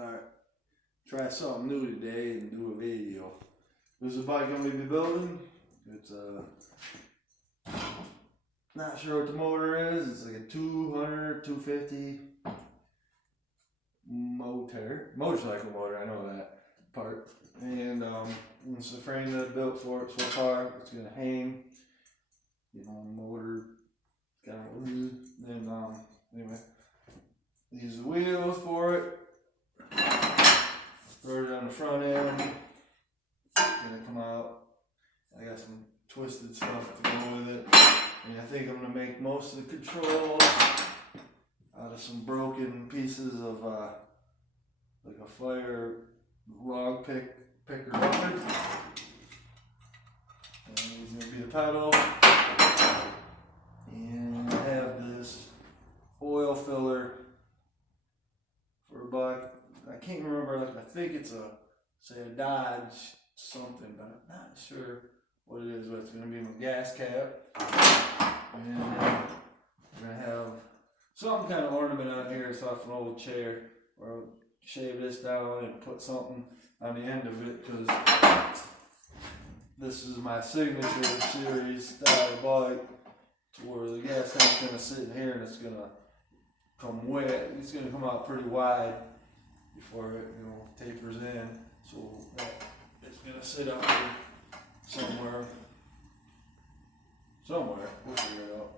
Alright, try something new today and do a video. This is a bike I'm going to be building. It's not sure what the motor is. It's like a 200, 250 motorcycle motor. I know that part. And it's the frame that I built for it so far. It's going to hang. You know, motor kind of weird. Then anyway, these are the wheels for it. Throw it on the front end. It's gonna come out. I got some twisted stuff to go with it. And I think I'm gonna make most of the controls out of some broken pieces of like a fire log picker rubber. And these are gonna be the pedal. And I have this oil filler for a bike. I can't remember, like, I think it's a Dodge something, but I'm not sure what it is, but it's going to be my gas cap. And I'm going to have some kind of ornament on here. It's off an old chair, or I'll shave this down and put something on the end of it, because this is my signature series style bike, to where the gas tank's going to sit in here and it's going to come wet. It's going to come out pretty wide before it, you know, tapers in. So it's gonna sit out here somewhere. We'll figure it out.